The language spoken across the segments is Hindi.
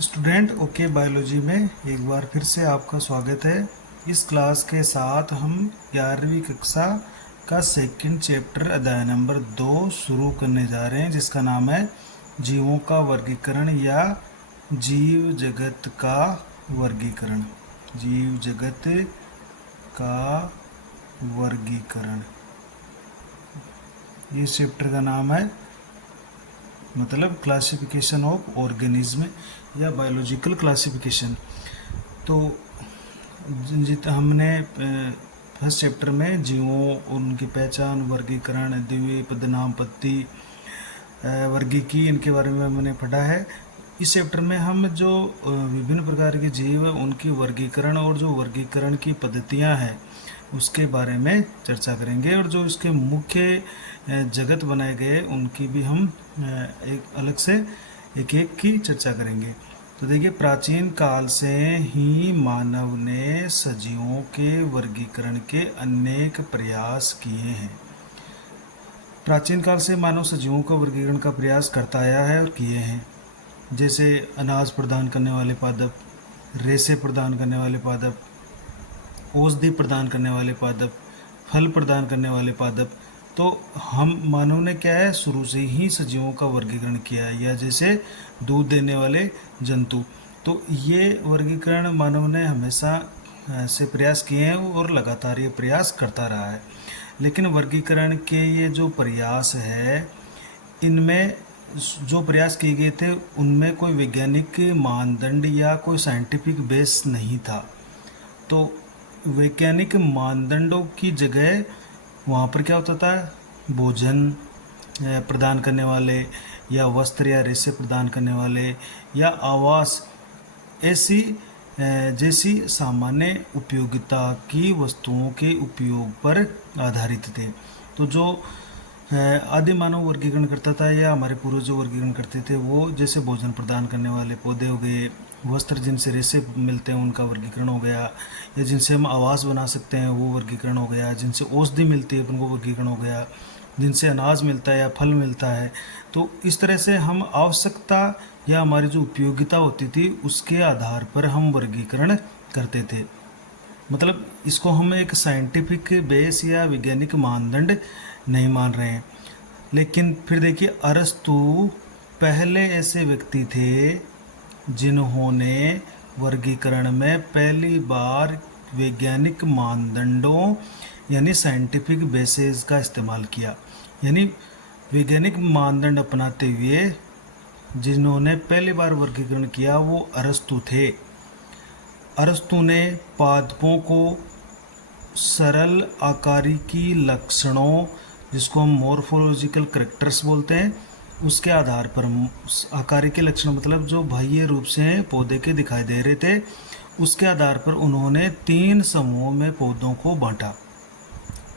स्टूडेंट ओके बायोलॉजी में एक बार फिर से आपका स्वागत है। इस क्लास के साथ हम 11वीं कक्षा का सेकंड चैप्टर अध्याय नंबर 2 शुरू करने जा रहे हैं, जिसका नाम है जीवों का वर्गीकरण या जीव जगत का वर्गीकरण। जीव जगत का वर्गीकरण, इस चैप्टर का नाम है मतलब क्लासिफिकेशन ऑफ ऑर्गेनिज्म या बायोलॉजिकल क्लासिफिकेशन। तो हमने फर्स्ट चैप्टर में जीवों, उनकी पहचान, वर्गीकरण, द्विपद, नामपत्ति, वर्गीकी, इनके बारे में हमने पढ़ा है। इस चैप्टर में हम जो विभिन्न प्रकार के जीव, उनकी वर्गीकरण और जो वर्गीकरण की पद्धतियां हैं उसके बारे में चर्चा करेंगे, और जो इसके मुख्य जगत बनाए गए उनकी भी हम एक अलग से एक एक की चर्चा करेंगे। तो देखिए, प्राचीन काल से ही मानव ने सजीवों के वर्गीकरण के अनेक प्रयास किए हैं। प्राचीन काल से मानव सजीवों का वर्गीकरण का प्रयास करता आया है और किए हैं, जैसे अनाज प्रदान करने वाले पादप, रेशे प्रदान करने वाले पादप, औषधि प्रदान करने वाले पादप, फल प्रदान करने वाले पादप। तो हम मानव ने क्या है, शुरू से ही सजीवों का वर्गीकरण किया है, या जैसे दूध देने वाले जंतु। तो ये वर्गीकरण मानव ने हमेशा से प्रयास किए हैं और लगातार ये प्रयास करता रहा है। लेकिन वर्गीकरण के ये जो प्रयास है, इनमें जो प्रयास किए गए थे उनमें कोई वैज्ञानिक मानदंड या कोई साइंटिफिक बेस नहीं था। तो वैज्ञानिक मानदंडों की जगह वहाँ पर क्या होता था, भोजन प्रदान करने वाले, या वस्त्र या रेशे प्रदान करने वाले, या आवास, ऐसी जैसी सामान्य उपयोगिता की वस्तुओं के उपयोग पर आधारित थे। तो जो आदि मानव वर्गीकरण करता था, या हमारे पूर्वज जो वर्गीकरण करते थे, वो जैसे भोजन प्रदान करने वाले पौधे हो गए, वस्त्र जिनसे रेशे मिलते हैं उनका वर्गीकरण हो गया, या जिनसे हम आवास बना सकते हैं वो वर्गीकरण हो गया, जिनसे औषधि मिलती है उनको वर्गीकरण हो गया, जिनसे अनाज मिलता है या फल मिलता है। तो इस तरह से हम आवश्यकता या हमारी जो उपयोगिता होती थी उसके आधार पर हम वर्गीकरण करते थे। मतलब इसको हम एक साइंटिफिक बेस या वैज्ञानिक मानदंड नहीं मान रहे हैं। लेकिन फिर देखिए, अरस्तु पहले ऐसे व्यक्ति थे जिन्होंने वर्गीकरण में पहली बार वैज्ञानिक मानदंडों यानी साइंटिफिक बेसिस का इस्तेमाल किया। यानी वैज्ञानिक मानदंड अपनाते हुए जिन्होंने पहली बार वर्गीकरण किया वो अरस्तु थे। अरस्तु ने पादपों को सरल आकारिकी लक्षणों, जिसको हम मॉर्फोलॉजिकल करैक्टर्स बोलते हैं, उसके आधार पर, आकारिकी लक्षण मतलब जो बाह्य रूप से पौधे के दिखाई दे रहे थे, उसके आधार पर उन्होंने 3 समूहों में पौधों को बांटा।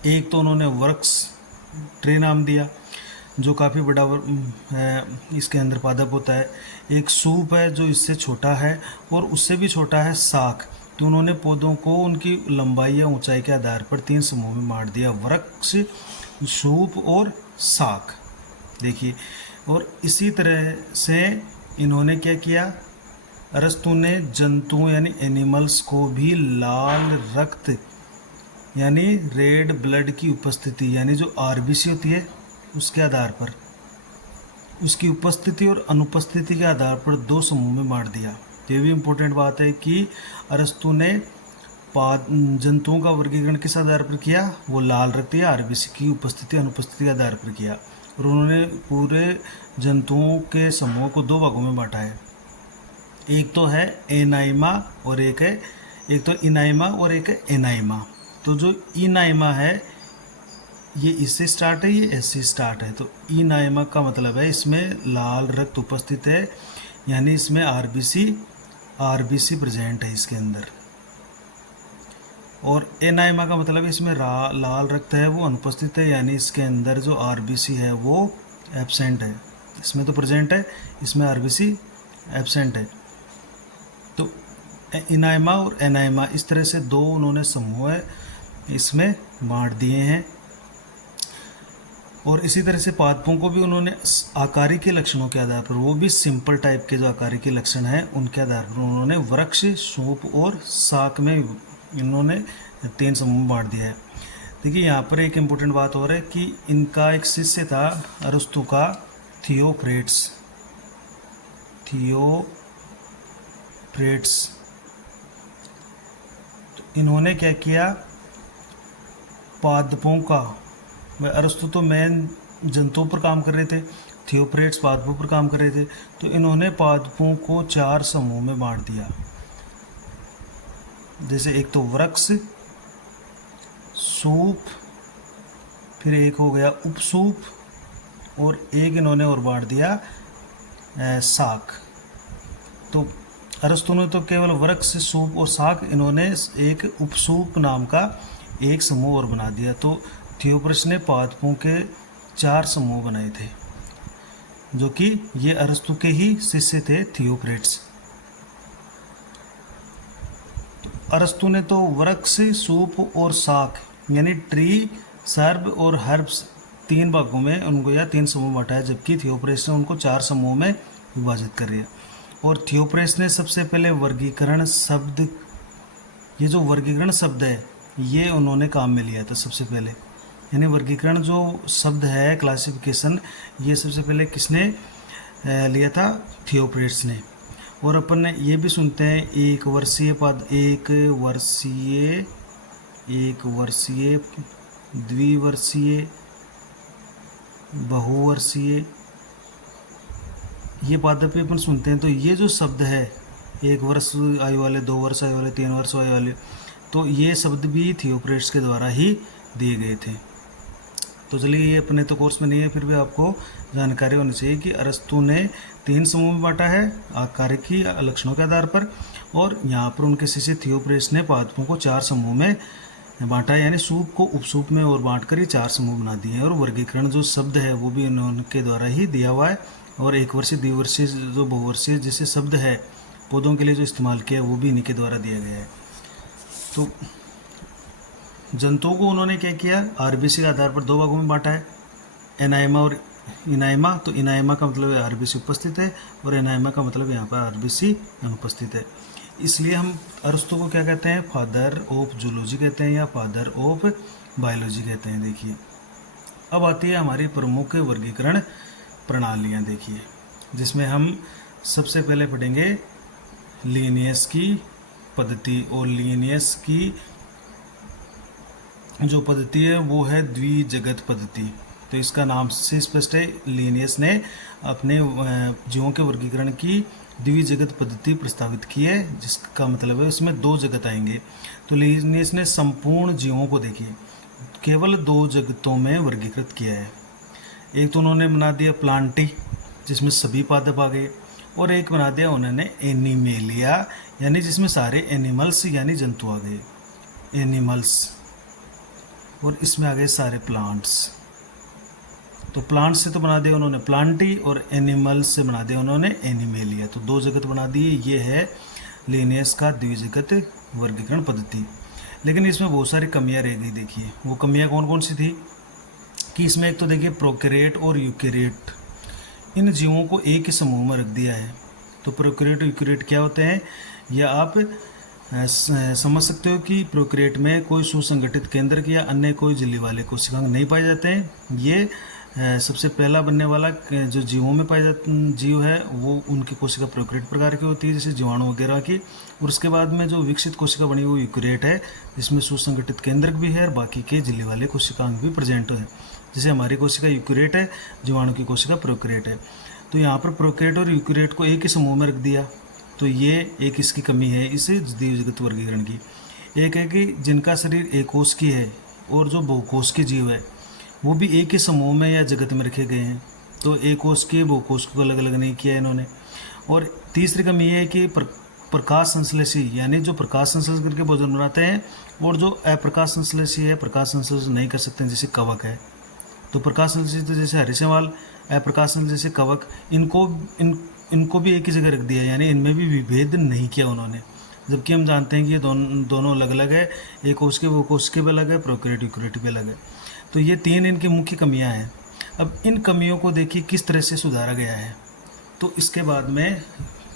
एक तो उन्होंने वर्क्स ट्री नाम दिया, जो काफ़ी बड़ा इसके अंदर पादप होता है। एक सूप है जो इससे छोटा है, और उससे भी छोटा है साख। तो उन्होंने पौधों को उनकी लंबाई या ऊंचाई के आधार पर 3 समूह में बांट दिया, वृक्ष, सूप और साख। देखिए, और इसी तरह से इन्होंने क्या किया, अरस्तु ने जंतुओं यानी एनिमल्स को भी लाल रक्त यानी रेड ब्लड की उपस्थिति, यानी जो आरबीसी होती है उसके आधार पर, उसकी उपस्थिति और अनुपस्थिति के आधार पर 2 समूह में बांट दिया। ये भी इम्पोर्टेंट बात है कि अरस्तु ने जंतुओं का वर्गीकरण किस आधार पर किया, वो लाल रक्त या आरबीसी की उपस्थिति अनुपस्थिति के आधार पर किया। और उन्होंने पूरे जंतुओं के समूह को 2 भागों में बांटा है। एक तो है एनाइमा और एक तो इनाइमा और एक है एनाइमा। तो जो इनाइमा है ये इससे स्टार्ट है, ये ऐसे स्टार्ट है। तो इनाइमा का मतलब है इसमें लाल रक्त उपस्थित है, यानी इसमें आरबीसी प्रेजेंट है इसके अंदर। और एनाइमा का मतलब इसमें लाल रक्त है वो अनुपस्थित है, यानी इसके अंदर जो आरबीसी है वो एब्सेंट है। इसमें तो प्रेजेंट है, इसमें आरबीसी एब्सेंट है। तो इनाइमा और एनाइमा, इस तरह से 2 उन्होंने समूह इसमें बांट दिए हैं। और इसी तरह से पादपों को भी उन्होंने आकारिक के लक्षणों के आधार पर, वो भी सिंपल टाइप के जो आकारिक के लक्षण हैं उनके आधार पर उन्होंने वृक्ष, सूप और शाक में इन्होंने 3 समूह में बांट दिया है। देखिए यहाँ पर एक इम्पोर्टेंट बात हो रहा है कि इनका एक शिष्य था अरस्तु का, थियोफ्रेट्स। तो इन्होंने क्या किया, पादपों का, अरस्तु तो मेन जंतुओं पर काम कर रहे थे, थियोफ्रेट्स पादपों पर काम कर रहे थे, तो इन्होंने पादपों को 4 समूह में बांट दिया। जैसे एक तो वृक्ष, सूप, फिर एक हो गया उपसूप, और एक इन्होंने और बांट दिया शाक। तो अरस्तु ने तो केवल वृक्ष, सूप और शाक, इन्होंने एक उपसूप नाम का एक समूह और बना दिया। तो थियोफ्रेट्स ने पादपों के 4 समूह बनाए थे, जो कि ये अरस्तु के ही शिष्य थे, थियोफ्रेट्स। अरस्तु ने तो वृक्ष, सूप और शाक यानी ट्री, सर्ब और हर्ब्स 3 भागों में उनको या 3 समूह बांटा है, जबकि थियोफ्रेट्स ने उनको 4 समूह में विभाजित कर दिया। और थियोफ्रेट्स ने सबसे पहले वर्गीकरण शब्द, ये जो वर्गीकरण शब्द है ये उन्होंने काम में लिया था सबसे पहले। यानी वर्गीकरण जो शब्द है, क्लासिफिकेशन, ये सबसे पहले किसने लिया था, थियोफ्रेट्स ने। और अपन ने ये भी सुनते हैं एक वर्षीय, द्विवर्षीय, बहुवर्षीय, ये पादप अपन सुनते हैं। तो ये जो शब्द है, 1 वर्ष आयु वाले, 2 वर्ष आयु वाले, 3 वर्ष आयु वाले, तो ये शब्द भी थियोफ्रेट्स के द्वारा ही दिए गए थे। तो चलिए, ये अपने तो कोर्स में नहीं है, फिर भी आपको जानकारी होनी चाहिए कि अरस्तु ने 3 समूह में बांटा है आकारिक की लक्षणों के आधार पर, और यहाँ पर उनके शिष्य थियोफ्रेट्स ने पादपों को 4 समूह में बांटा, यानी सूप को उपसूप में और बांट कर ही 4 समूह बना दिए हैं। और वर्गीकरण जो शब्द है वो भी उनके द्वारा ही दिया हुआ है। और 1 वर्षीय, द्विवर्षीय, जो बहुवर्षीय जैसे शब्द है पौधों के लिए जो इस्तेमाल किया है वो भी इन्हीं के द्वारा दिया गया है। तो जंतुओं को उन्होंने क्या किया, आरबीसी के आधार पर 2 भागों में बांटा है, एनाइमा और इनाइमा। तो इनाइमा का मतलब आरबीसी उपस्थित है, और एनाइमा का मतलब यहाँ पर आरबीसी अनुपस्थित है। इसलिए हम अरस्तु को क्या कहते हैं, फादर ऑफ जूलॉजी कहते हैं या फादर ऑफ बायोलॉजी कहते हैं। देखिए, अब आती है हमारी प्रमुख वर्गीकरण प्रणालियाँ। देखिए, जिसमें हम सबसे पहले पढ़ेंगे लिनियस की पद्धति। और लिनियस की जो पद्धति है वो है द्विजगत पद्धति। तो इसका नाम से स्पष्ट है, लिनियस ने अपने जीवों के वर्गीकरण की द्विजगत पद्धति प्रस्तावित की है, जिसका मतलब है उसमें 2 जगत आएंगे। तो लिनियस ने संपूर्ण जीवों को, देखिए, केवल 2 जगतों में वर्गीकृत किया है। एक तो उन्होंने बना दिया प्लांटी, जिसमें सभी पादप आ गए, और एक बना दिया उन्होंने एनिमेलिया, यानी जिसमें सारे एनिमल्स यानी जंतु आ गए, एनिमल्स, और इसमें आ गए सारे प्लांट्स। तो प्लांट्स से तो बना दिया उन्होंने प्लांटी, और एनिमल्स से बना दिया उन्होंने एनिमेलिया। तो 2 जगत बना दिए। ये है लिनियस का द्विजगत वर्गीकरण पद्धति। लेकिन इसमें बहुत सारी कमियां रह गई। देखिए, वो कमियां कौन कौन सी थी कि इसमें एक तो देखिए प्रोकैरियोट और यूकैरियोट, इन जीवों को एक ही समूह में रख दिया है। तो प्रोकैरियोट और यूकैरियोट क्या होते हैं, या आप समझ सकते हो कि प्रोकैरियोट में कोई सुसंगठित केंद्रक या अन्य कोई झिल्ली वाले कोशिकांग नहीं पाए जाते हैं। ये सबसे पहला बनने वाला जो जीवों में पाए जाते जीव है वो उनकी कोशिका प्रोकैरियोट प्रकार की होती है, जैसे जीवाणु वगैरह की। और उसके बाद में जो विकसित कोशिका बनी वो यूकैरियोट है, जिसमें सुसंगठित केंद्रक भी है और बाकी के झिल्ली वाले कोशिकांग भी प्रेजेंट है। जैसे हमारी कोशिका यूकैरियोट है, जीवाणु की कोशिका प्रोकैरियोट है। तो यहाँ पर प्रोकैरियोट और यूकैरियोट को एक ही समूह में रख दिया। तो ये एक इसकी कमी है इस द्विजगत वर्गीकरण की। एक है कि जिनका शरीर एकोश की है और जो बहुकोश के जीव है वो भी एक ही समूह में या जगत में रखे गए हैं। तो एकोश के बहुकोश को अलग अलग नहीं किया इन्होंने। और तीसरी कमी ये है कि प्रकाश संश्लेषी, यानी जो प्रकाश संश्लेषण करके भोजन बनाते हैं, और जो अप्रकाश संश्लेषी है, प्रकाश संश्लेषण नहीं कर सकते हैं, जैसे कवक है। तो प्रकाश संश्लेषी तो जैसे हरिशैवाल, अप्रकाश संश्लेषी कवक, इनको भी एक ही जगह रख दिया, यानी इनमें भी विभेद नहीं किया उन्होंने। जबकि हम जानते हैं कि ये दोनों अलग अलग है, एक कोश के वो कोश के भी अलग है, प्रोकैरियोट यूकैरियोट भी अलग है। तो ये 3 इनकी मुख्य कमियां हैं। अब इन कमियों को देखिए किस तरह से सुधारा गया है। तो इसके बाद में,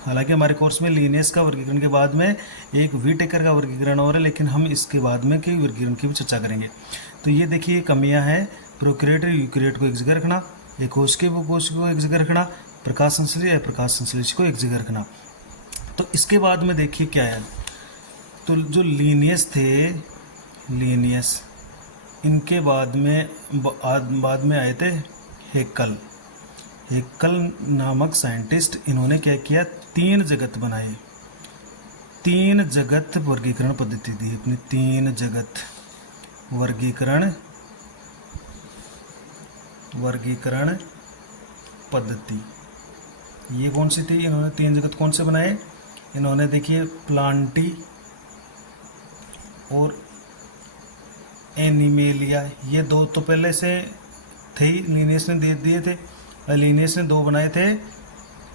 हालांकि हमारे कोर्स में लीनियस का वर्गीकरण के बाद में एक वीटेकर का वर्गीकरण हो रहा है, लेकिन हम इसके बाद में के वर्गीकरण की भी चर्चा करेंगे। तो ये देखिए कमियां हैं, प्रोकैरियोट और यूकैरियोट को एक जगह रखना, एक कोशिका वो कोशिका को एक जगह रखना, प्रकाश संश्लेषी अप्रकाश संश्लेषी को एक जगह रखना। तो इसके बाद में देखिए क्या है, तो जो लीनियस थे, लीनियस, इनके बाद में आए थे हेक्कल। हेक्कल नामक साइंटिस्ट, इन्होंने क्या किया, 3 जगत बनाए, 3 जगत वर्गीकरण पद्धति दी अपनी, 3 जगत वर्गीकरण पद्धति। ये कौन सी थी, इन्होंने 3 जगत कौन से बनाए, इन्होंने देखिए प्लांटी और एनिमेलिया, ये 2 तो पहले से थे ही, लीनियस ने दे दिए थे। लीनियस ने 2 बनाए थे,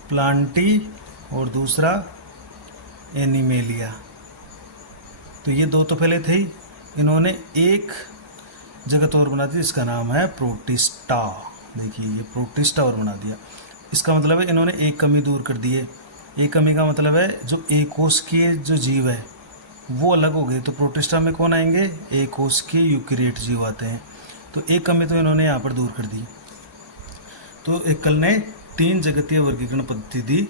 प्लांटी और दूसरा एनिमेलिया। तो ये 2 तो पहले थे ही। इन्होंने एक जगत और बना दी, इसका नाम है प्रोटिस्टा। देखिए ये प्रोटिस्टा और बना दिया। इसका मतलब है इन्होंने एक कमी दूर कर दी है। एक कमी का मतलब है जो एक कोश के जो जीव है वो अलग हो गए। तो प्रोटिस्टा में कौन आएंगे, एक कोश के यूकैरियोट जीव आते हैं। तो एक कमी तो इन्होंने यहाँ पर दूर कर दी। तो हेक्कल ने 3 जगतीय वर्गीकरण पद्धति दी,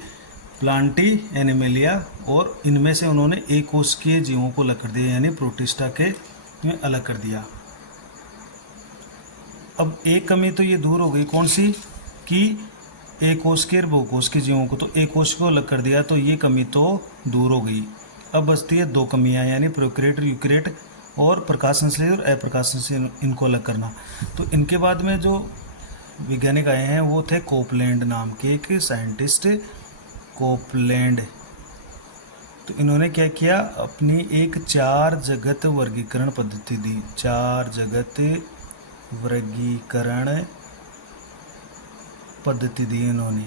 प्लांटी, एनिमेलिया, और इनमें से उन्होंने एक कोशिकीय जीवों को अलग कर दिया, यानी प्रोटिस्टा के में अलग कर दिया। अब एक कमी तो ये दूर हो गई, कौन सी, कि एक कोशिकीय और बहुकोशिकीय जीवों को, तो एक कोशिका को अलग कर दिया, तो ये कमी तो दूर हो गई। अब बचती है 2 कमियां, यानी प्रोकैरियोट और यूकैरियोट, और प्रकाश संश्लेषी और अप्रकाश संश्लेषी, इनको अलग करना। तो इनके बाद में जो वैज्ञानिक आए हैं वो थे कोपलैंड नाम के एक साइंटिस्ट, कोपलैंड। तो इन्होंने क्या किया, अपनी एक 4 जगत वर्गीकरण पद्धति दी, 4 जगत वर्गीकरण पद्धति दी इन्होंने।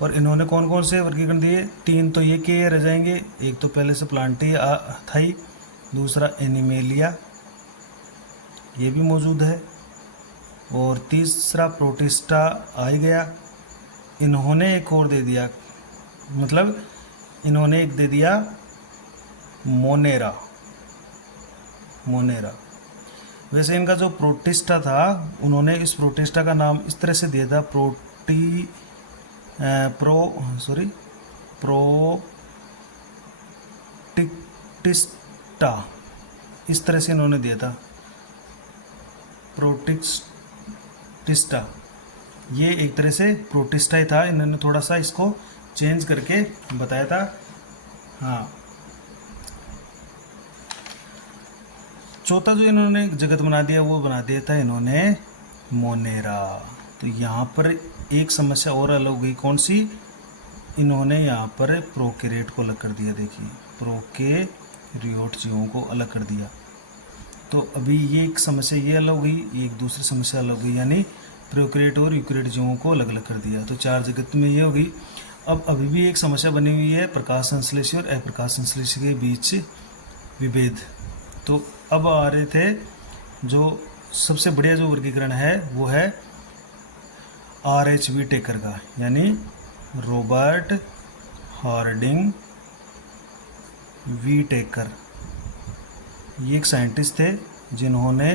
और इन्होंने कौन कौन से वर्गीकरण दिए, 3 तो ये के रह जाएंगे, एक तो पहले से प्लांटी था ही, दूसरा एनिमेलिया, ये भी मौजूद है, और तीसरा प्रोटिस्टा आ ही गया। इन्होंने एक और दे दिया, मतलब इन्होंने एक दे दिया मोनेरा। वैसे इनका जो प्रोटिस्टा था, उन्होंने इस प्रोटिस्टा का नाम इस तरह से दिया था, प्रोटिस्टा, इस तरह से इन्होंने दिया था, प्रोटिस्टा। ये एक तरह से प्रोटिस्टा ही था, इन्होंने थोड़ा सा इसको चेंज करके बताया था। हाँ, चौथा जो इन्होंने जगत बना दिया वो बना दिया था इन्होंने मोनेरा। तो यहाँ पर एक समस्या और अलग हो गई, कौन सी, इन्होंने यहाँ पर प्रोकैरियोट को अलग कर दिया। देखिए प्रोकैरियोट जीवों को अलग कर दिया। तो अभी ये एक समस्या ये अलग हो गई, एक दूसरी समस्या अलग हो गई, यानी प्रोकैरियोट और यूकैरियोट जीवों को अलग अलग कर दिया। तो 4 जगत में ये हो गई। अब अभी भी एक समस्या बनी हुई है, प्रकाश संश्लेषी और अप्रकाश संश्लेषी के बीच विभेद। तो अब आ रहे थे, जो सबसे बढ़िया जो वर्गीकरण है वो है RH वीटेकर का, यानी रॉबर्ट हार्डिंग वीटेकर। ये एक साइंटिस्ट थे जिन्होंने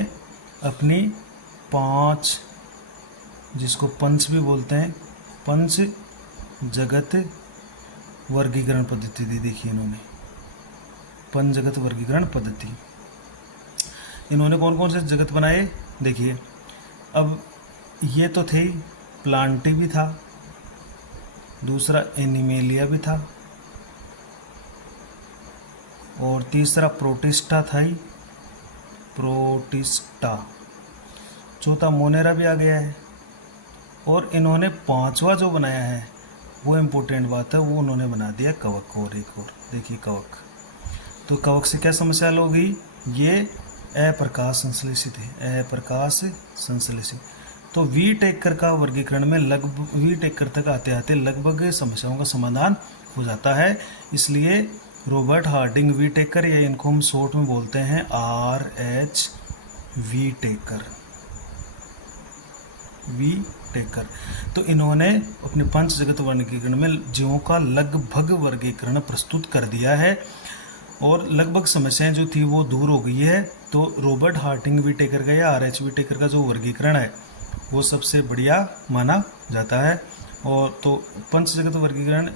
अपनी 5, जिसको पंच भी बोलते हैं, पंच जगत वर्गीकरण पद्धति दी। देखिए इन्होंने पंच जगत वर्गीकरण पद्धति, इन्होंने कौन कौन से जगत बनाए, देखिए। अब ये तो थे, प्लांटी भी था, दूसरा एनिमेलिया भी था, और तीसरा प्रोटिस्टा था ही, प्रोटिस्टा। चौथा मोनेरा भी आ गया है। और इन्होंने 5वां जो बनाया है वो इम्पोर्टेंट बात है, वो उन्होंने बना दिया कवक। और एक और देखिए कवक। तो कवक से क्या समस्या होगी, ये अप्रकाश संश्लेषित है, अप्रकाश संश्लेषित। तो वीटेकर का वर्गीकरण में लगभग वीटेकर तक आते आते लगभग समस्याओं का समाधान हो जाता है। इसलिए रॉबर्ट हार्डिंग वीटेकर, या इनको हम शॉर्ट में बोलते हैं RH वी टेकर। तो इन्होंने अपने पंच जगत वर्गीकरण में जीवों का लगभग वर्गीकरण प्रस्तुत कर दिया है और लगभग समस्याएं जो थी वो दूर हो गई है। तो रॉबर्ट हार्टिंग वी टेकर का या RH वी टेकर का जो वर्गीकरण है वो सबसे बढ़िया माना जाता है। और तो पंच जगत वर्गीकरण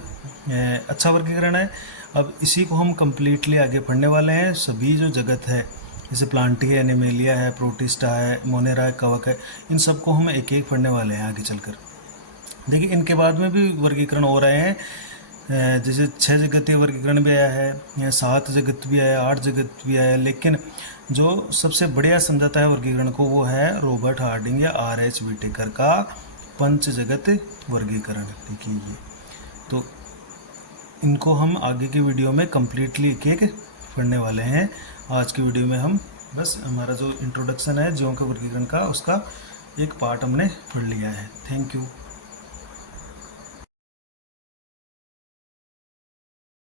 अच्छा वर्गीकरण है। अब इसी को हम कम्प्लीटली आगे पढ़ने वाले हैं। सभी जो जगत है जैसे प्लांटी है, एनिमेलिया है, प्रोटिस्टा है, मोनेरा है, कवक है, इन सबको हम एक एक पढ़ने वाले हैं आगे चलकर। देखिए इनके बाद में भी वर्गीकरण हो रहे हैं, जैसे 6 जगतीय वर्गीकरण भी आया है या 7 जगत भी आया, 8 जगत भी आया, लेकिन जो सबसे बढ़िया समझाता है वर्गीकरण को वो है रॉबर्ट हार्टिंग या RH वी टेकर का पंच जगत वर्गीकरण। देखिए ये तो इनको हम आगे की वीडियो में कम्प्लीटली एक एक पढ़ने वाले हैं। आज की वीडियो में हम बस हमारा जो इंट्रोडक्शन है जीवों के वर्गीकरण का उसका एक पार्ट हमने पढ़ लिया है। Thank you.